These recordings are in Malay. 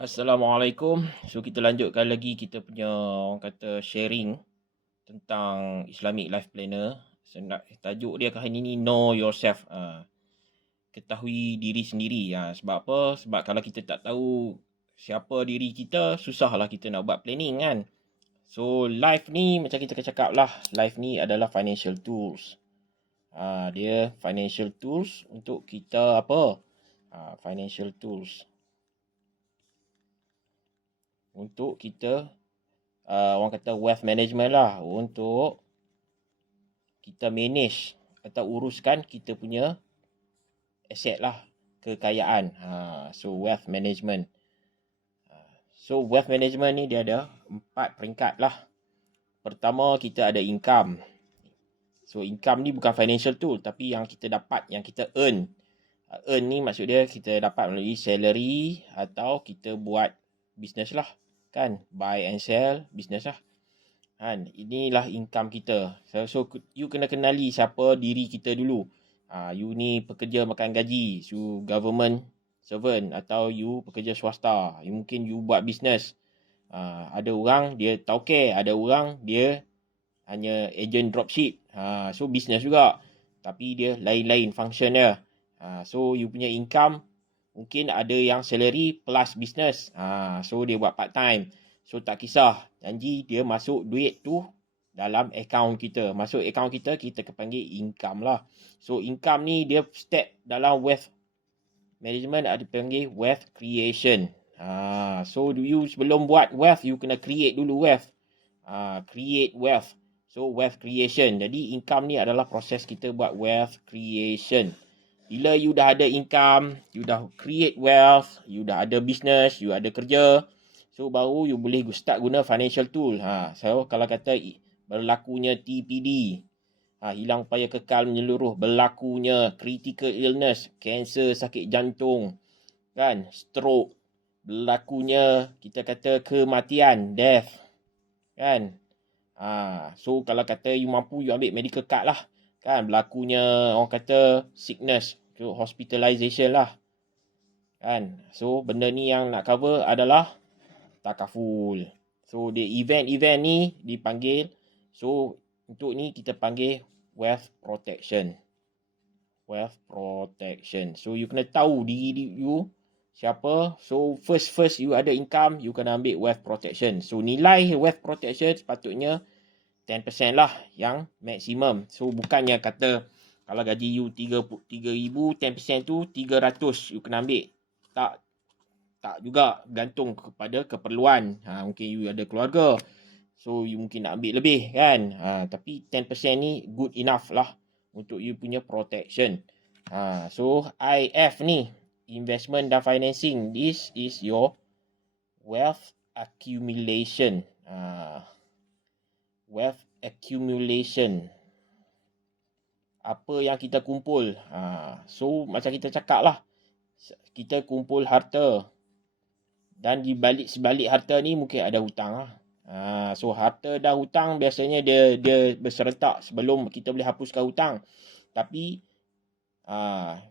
Assalamualaikum. So kita lanjutkan lagi kita punya orang kata sharing tentang Islamic Life Planner. Tajuk dia kali ini Know Yourself. Ketahui diri sendiri. Sebab apa? Sebab kalau kita tak tahu siapa diri kita, susahlah kita nak buat planning kan. So life ni macam kita cakap lah. Life ni adalah financial tools. Dia financial tools untuk kita apa? Financial tools untuk kita orang kata wealth management lah, untuk kita manage atau uruskan kita punya aset lah, kekayaan. So wealth management. So wealth management ni dia ada 4 peringkat lah. Pertama, kita ada income. So income ni bukan financial tool, tapi yang kita dapat, yang kita earn. Earn ni maksud dia kita dapat melalui salary atau kita buat business lah kan, buy and sell business lah kan. Inilah income kita. So you kena kenali siapa diri kita dulu. You ni pekerja makan gaji, you government servant atau you pekerja swasta. Mungkin you buat business. Ada orang dia tauke, ada orang dia hanya agent dropship. So business juga, tapi dia lain-lain function dia. So you punya income mungkin ada yang salary plus business. So dia buat part time. So tak kisah, janji dia masuk duit tu dalam account kita. Masuk account kita, kita panggil income lah. So income ni dia step dalam wealth management, ada panggil wealth creation. So you sebelum buat wealth, you kena create dulu wealth. Create wealth. So wealth creation. Jadi income ni adalah proses kita buat wealth creation. Bila you dah ada income, you dah create wealth, you dah ada business, you ada kerja, so baru you boleh start guna financial tool. So kalau kata berlakunya TPD, hilang upaya kekal menyeluruh, berlakunya critical illness, kanser, sakit jantung, kan, stroke, berlakunya kita kata kematian, death, kan. So kalau kata you mampu, you ambil medical card lah, kan. Berlakunya orang kata sickness, so hospitalization lah, kan. So benda ni yang nak cover adalah takaful. So dia event-event ni dipanggil, so untuk ni kita panggil wealth protection. Wealth protection. So you kena tahu diri you siapa. So first you ada income, you kena ambil wealth protection. So nilai wealth protection sepatutnya 10% lah yang maksimum. So bukannya kata kalau gaji you 3,000, 10% tu 300 you kena ambil. Tak juga, gantung kepada keperluan. Mungkin you ada keluarga, so you mungkin nak ambil lebih kan. Tapi 10% ni good enough lah untuk you punya protection. So IF ni, investment dan financing, this is your wealth accumulation. Wealth accumulation, apa yang kita kumpul. So macam kita cakap lah, kita kumpul harta, dan di sebalik harta ni mungkin ada hutang lah. So harta dan hutang biasanya dia berserentak sebelum kita boleh hapuskan hutang. Tapi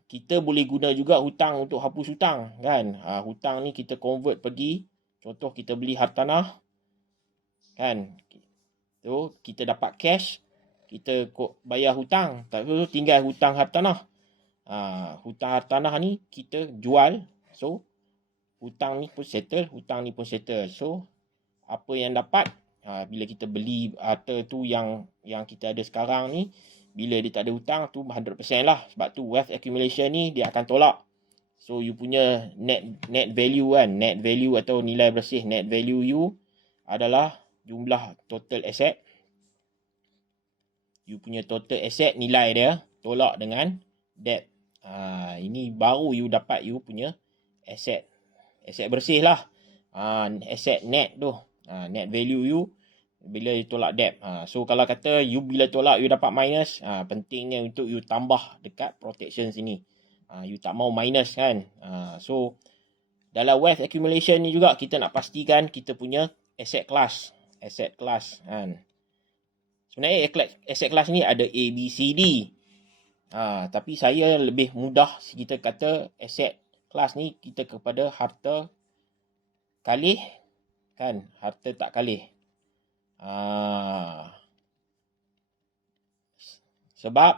kita boleh guna juga hutang untuk hapus hutang kan. Hutang ni kita convert pergi, contoh kita beli hartanah kan. So kita dapat cash, kita bayar hutang, tak perlu tinggal hutang hartanah. Hutang hartanah ni kita jual, so hutang ni pun settle, hutang ni pun settle. So apa yang dapat bila kita beli harta tu yang kita ada sekarang ni, bila dia tak ada hutang tu 100% lah. Sebab tu wealth accumulation ni dia akan tolak. So you punya net value kan, net value atau nilai bersih, net value you adalah jumlah total asset. You punya total asset nilai dia tolak dengan debt. Ini baru you dapat you punya asset bersih lah. Asset net tu, net value you bila you tolak debt. So kalau kata you bila tolak you dapat minus, pentingnya untuk you tambah dekat protection sini. You tak mau minus kan. So dalam wealth accumulation ni juga kita nak pastikan kita punya asset class kan. Sebenarnya asset class ni ada A, B, C, D. Tapi saya lebih mudah kita kata asset class ni kita kepada harta kalih kan, harta tak kalih. Sebab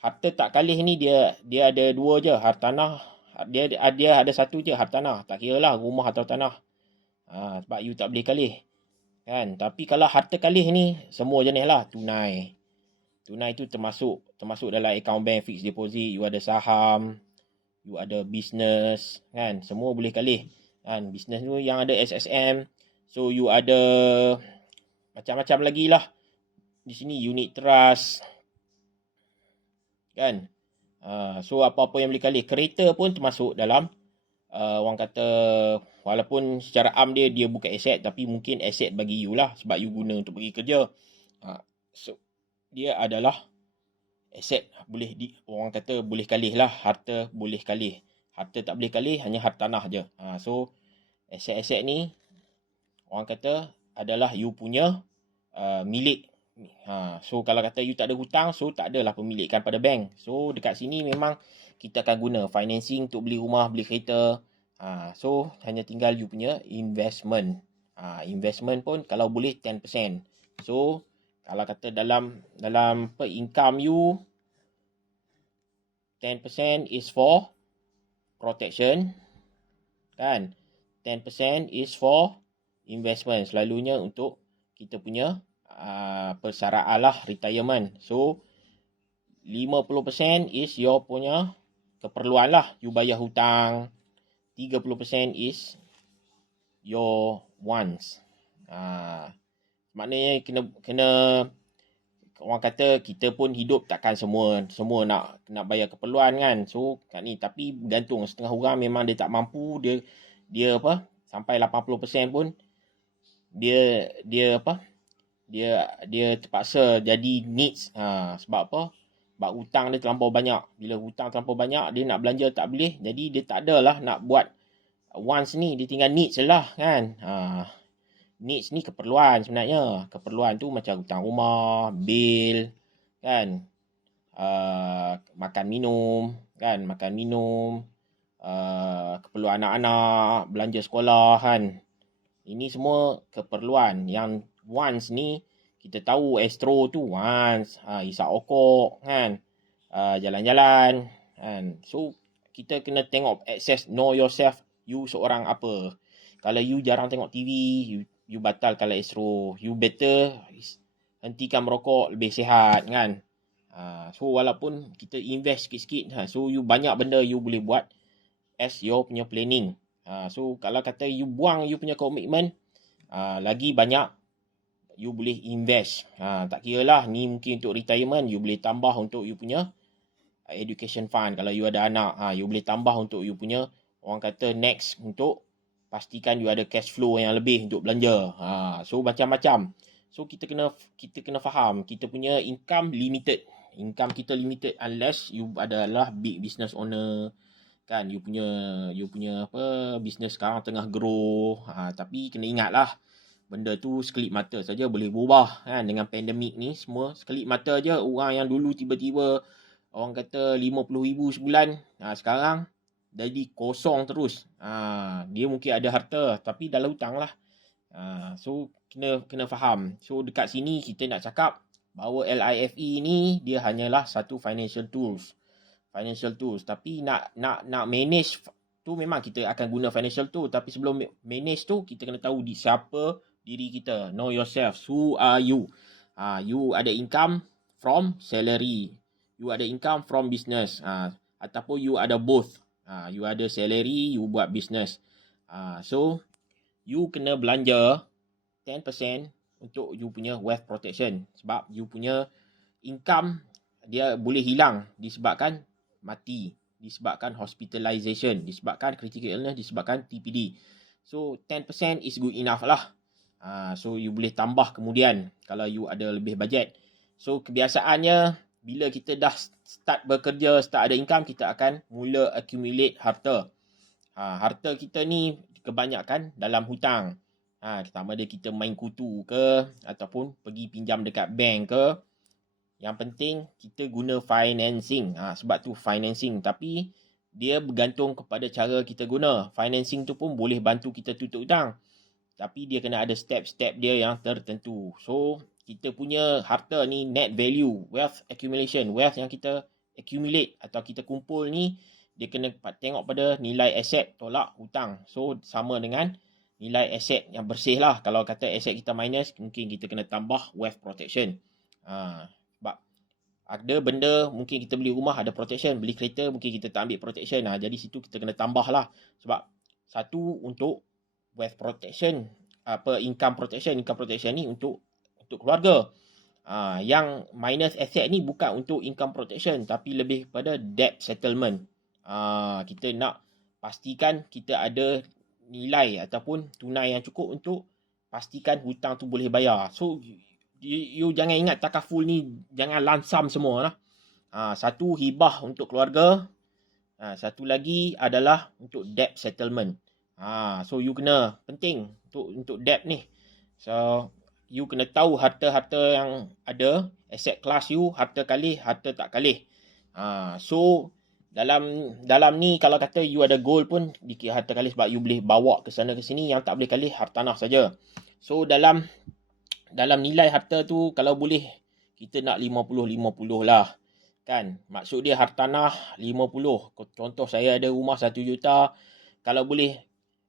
harta tak kalih ni dia ada dua je, hartanah dia ada satu je, hartanah. Tak kira lah rumah atau tanah. Sebab you tak boleh kalih. Kan? Tapi kalau harta kalih ni semua jenis lah, tunai. Tunai tu termasuk dalam account bank, fixed deposit, you ada saham, you ada business, kan? Semua boleh kalih. Kan? Business tu yang ada SSM. So you ada macam-macam lagi lah. Di sini unit trust. Kan? So apa-apa yang boleh kalih. Kereta pun termasuk dalam orang kata, walaupun secara dia bukan aset, tapi mungkin aset bagi you lah, sebab you guna untuk pergi kerja. So dia adalah aset, orang kata boleh kalih lah. Harta boleh kalih. Harta tak boleh kalih, hanya hartanah je. So aset-aset ni orang kata adalah you punya milik. So kalau kata you tak ada hutang, so tak adalah pemilikan pada bank. So dekat sini memang kita akan guna financing untuk beli rumah, beli kereta. So hanya tinggal you punya investment. Investment pun kalau boleh 10%. So kalau kata dalam income you, 10% is for protection, kan? 10% is for investment. Selalunya untuk kita punya persaraan lah, retirement. So 50% is your punya keperluan lah, you bayar hutang. 30% is your wants. Maknanya kena orang kata kita pun hidup takkan semua nak bayar keperluan kan. So kat ni, tapi bergantung, setengah orang memang dia tak mampu, dia sampai 80% pun dia terpaksa jadi needs. Sebab apa? Sebab hutang dia terlampau banyak. Bila hutang terlampau banyak, dia nak belanja tak boleh, jadi dia tak adalah nak buat wants ni, dia tinggal needs je lah kan. Needs ni keperluan sebenarnya. Keperluan tu macam hutang rumah, bil, kan, makan minum, keperluan anak-anak, belanja sekolah kan. Ini semua keperluan. Yang wants ni kita tahu, astro tu wants, isap okok kan, jalan-jalan kan. So kita kena tengok access, know yourself, you seorang apa. Kalau you jarang tengok TV, you batal kalau astro, you better hentikan merokok, lebih sihat kan. So walaupun kita invest sikit-sikit, so you banyak benda you boleh buat as your punya planning. So kalau kata you buang you punya komitmen, lagi banyak you boleh invest. Tak kira lah, ni mungkin untuk retirement, you boleh tambah untuk you punya education fund. Kalau you ada anak, you boleh tambah untuk you punya, orang kata next, untuk pastikan you ada cash flow yang lebih untuk belanja. So macam-macam. So kita kena faham, kita punya income limited. Income kita limited unless you adalah big business owner kan. You punya business sekarang tengah grow. Tapi kena ingatlah, benda tu sekelip mata saja boleh berubah kan. Dengan pandemik ni semua sekelip mata je. Orang yang dulu tiba-tiba orang kata 50,000 sebulan, sekarang jadi kosong terus. Dia mungkin ada harta tapi dalam hutang lah. So kena faham. So dekat sini kita nak cakap bahawa LIFE ni dia hanyalah satu financial tools. Tapi nak manage tu, memang kita akan guna financial tool, tapi sebelum manage tu kita kena tahu siapa diri kita. Know yourself. Who are you? You ada income from salary, you ada income from business, ataupun you ada both. You ada salary, you buat business. So you kena belanja 10% untuk you punya wealth protection. Sebab you punya income dia boleh hilang disebabkan mati, disebabkan hospitalization, disebabkan critical illness, disebabkan TPD. So 10% is good enough lah. So you boleh tambah kemudian kalau you ada lebih bajet. So kebiasaannya bila kita dah start bekerja, start ada income, kita akan mula accumulate harta. Harta kita ni kebanyakan dalam hutang. Sama ada kita main kutu ke, ataupun pergi pinjam dekat bank ke. Yang penting kita guna financing. Sebab tu financing. Tapi dia bergantung kepada cara kita guna. Financing tu pun boleh bantu kita tutup hutang. Tapi dia kena ada step-step dia yang tertentu. So, kita punya harta ni net value, wealth accumulation, wealth yang kita accumulate atau kita kumpul ni, dia kena tengok pada nilai aset tolak hutang. So, sama dengan nilai aset yang bersih lah. Kalau kata aset kita minus, mungkin kita kena tambah wealth protection. Sebab ada benda, mungkin kita beli rumah ada protection, beli kereta mungkin kita tak ambil protection. Jadi situ kita kena tambah lah. Sebab satu untuk wealth protection, income protection ni untuk keluarga. Yang minus asset ni bukan untuk income protection tapi lebih pada debt settlement. Kita nak pastikan kita ada nilai ataupun tunai yang cukup untuk pastikan hutang tu boleh bayar. So you jangan ingat takaful ni jangan lansam semua lah. Satu hibah untuk keluarga, satu lagi adalah untuk debt settlement. So you kena penting untuk debt ni. So you kena tahu harta-harta yang ada, asset class you, harta kalih, harta tak kalih. So dalam ni kalau kata you ada gold pun dikira harta kalih sebab you boleh bawa ke sana ke sini. Yang tak boleh kalih hartanah saja. So dalam nilai harta tu kalau boleh kita nak 50-50 lah. Kan? Maksud dia hartanah 50. Contoh saya ada rumah 1 juta. Kalau boleh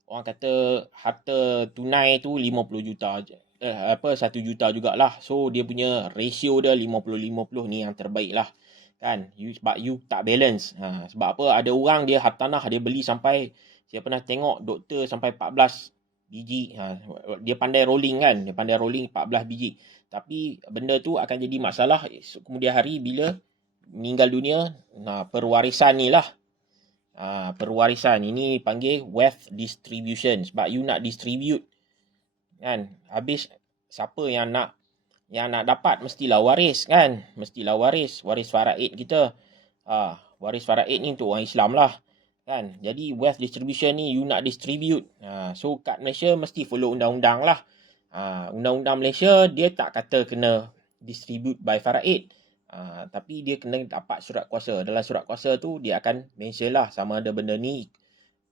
orang kata harta tunai tu 50 juta. 1 juta jugalah. So dia punya ratio dia 50-50 ni yang terbaik lah. Kan? Sebab you tak balance. Sebab apa? Ada orang dia hartanah dia beli sampai, saya pernah tengok doktor sampai 14 biji. Dia pandai rolling kan. Dia pandai rolling 14 biji. Tapi benda tu akan jadi masalah kemudian hari bila meninggal dunia. Perwarisan ni lah. Perwarisan ini panggil wealth distribution. Sebab you nak distribute. Kan? Habis siapa yang nak dapat mestilah waris kan. Mestilah waris faraid kita. Waris faraid ni untuk orang Islam lah. Kan? Jadi wealth distribution ni you nak distribute. So kat Malaysia mesti follow undang-undang lah. Undang-undang Malaysia dia tak kata kena distribute by faraid. Tapi dia kena dapat surat kuasa. Dalam surat kuasa tu dia akan mention lah sama ada benda ni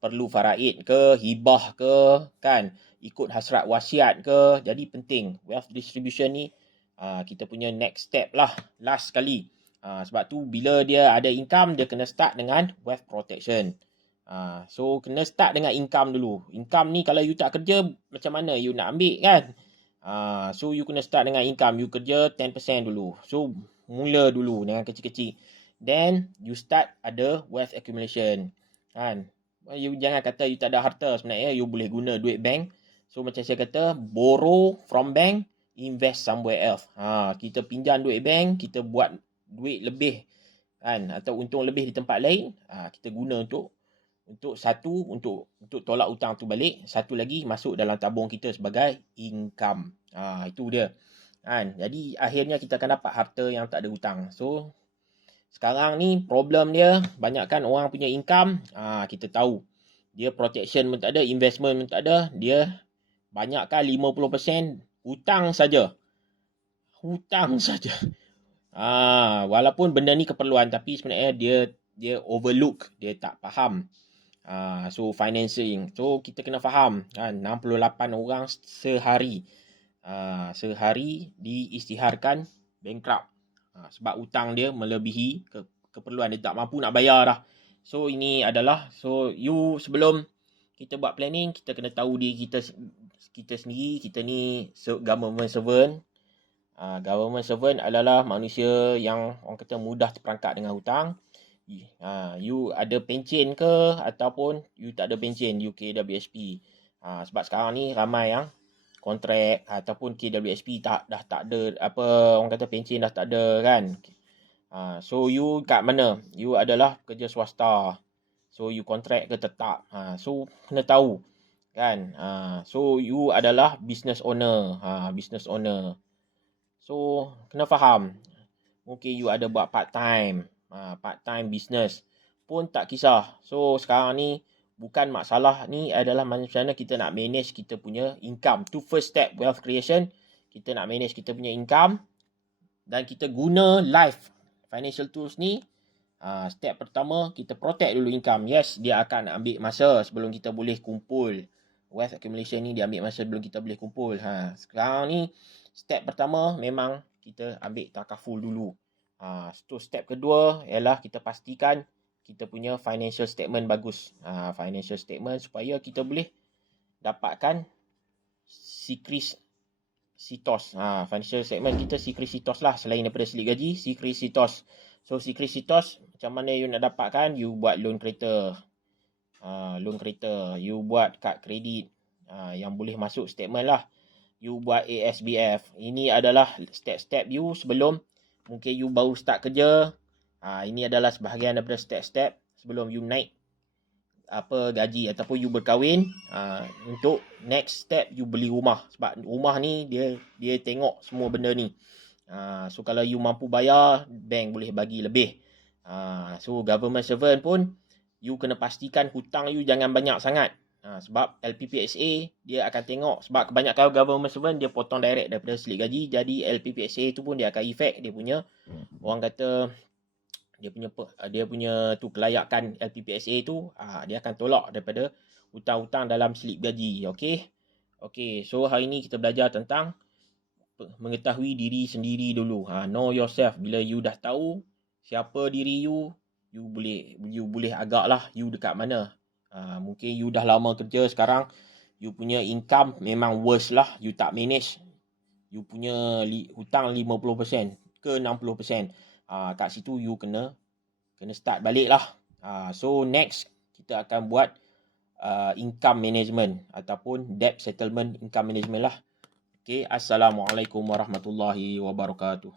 perlu faraid ke, hibah ke, kan? Ikut hasrat wasiat ke. Jadi penting wealth distribution ni kita punya next step lah. Last sekali. Sebab tu bila dia ada income dia kena start dengan wealth protection. So kena start dengan income dulu. Income ni kalau you tak kerja macam mana you nak ambil kan? So you kena start dengan income. You kerja 10% dulu. So mula dulu dengan kecil-kecil. Then you start ada wealth accumulation. Kan? You jangan kata you tak ada harta. Sebenarnya you boleh guna duit bank. So macam saya kata borrow from bank, invest somewhere else. Kita pinjam duit bank, kita buat duit lebih kan atau untung lebih di tempat lain, kita guna untuk tolak hutang tu balik, satu lagi masuk dalam tabung kita sebagai income. Itu dia kan. Jadi akhirnya kita akan dapat harta yang tak ada hutang. So sekarang ni problem dia banyakkan orang punya income, kita tahu dia protection pun tak ada, investment pun tak ada, dia banyakkan 50% hutang saja. Walaupun benda ni keperluan tapi sebenarnya dia overlook, dia tak faham. So financing. So kita kena faham kan 68 orang sehari diisytiharkan bankrupt. Sebab hutang dia melebihi keperluan, dia tak mampu nak bayar dah. So ini adalah you sebelum kita buat planning kita kena tahu diri kita sendiri. Kita ni government servant. Government servant adalah manusia yang orang kata mudah terperangkap dengan hutang. You ada pencen ke ataupun you tak ada pencen, you KWSP. Sebab sekarang ni ramai yang kontrak ataupun KWSP dah tak ada orang kata pencen dah tak ada kan. So you kat mana? You adalah kerja swasta. So you kontrak ke tetap. So kena tahu kan. So you adalah business owner. So kena faham. Mungkin you ada buat part time business pun tak kisah. So sekarang ni bukan masalah ni adalah macam mana kita nak manage kita punya income. Tu first step wealth creation. Kita nak manage kita punya income dan kita guna life financial tools ni Step pertama, kita protect dulu income. Yes, dia akan ambil masa sebelum kita boleh kumpul. Wealth accumulation ni dia ambil masa sebelum kita boleh kumpul. Sekarang ni, step pertama memang kita ambil takaful dulu. So step kedua ialah kita pastikan kita punya financial statement bagus. Financial statement supaya kita boleh dapatkan Secret Sitos. Financial statement kita Secret Sitos lah. Selain daripada slip gaji, Secret Sitos. So Secret Sitos, macam mana you nak dapatkan? You buat loan kereta. You buat kad kredit. Yang boleh masuk statement lah. You buat ASBF. Ini adalah step-step you sebelum mungkin you baru start kerja. Ini adalah sebahagian daripada step-step sebelum you naik gaji ataupun you berkahwin. Untuk next step you beli rumah, sebab rumah ni dia tengok semua benda ni. So kalau you mampu bayar, bank boleh bagi lebih. So government servant pun you kena pastikan hutang you jangan banyak sangat. Sebab LPPSA dia akan tengok, sebab kebanyakan government servant dia potong direct daripada slip gaji. Jadi LPPSA tu pun dia akan effect dia punya, orang kata dia punya tu kelayakan LPPSA tu, dia akan tolak daripada hutang-hutang dalam slip gaji. Okey, so hari ni kita belajar tentang mengetahui diri sendiri dulu. Know yourself. Bila you dah tahu siapa diri you, you boleh agaklah you dekat mana. Mungkin you dah lama kerja, sekarang you punya income memang worst lah, you tak manage. You punya hutang 50% ke 60%. Kat situ you kena start balik lah. So next kita akan buat income management ataupun debt settlement income management lah. Assalamualaikum warahmatullahi wabarakatuh.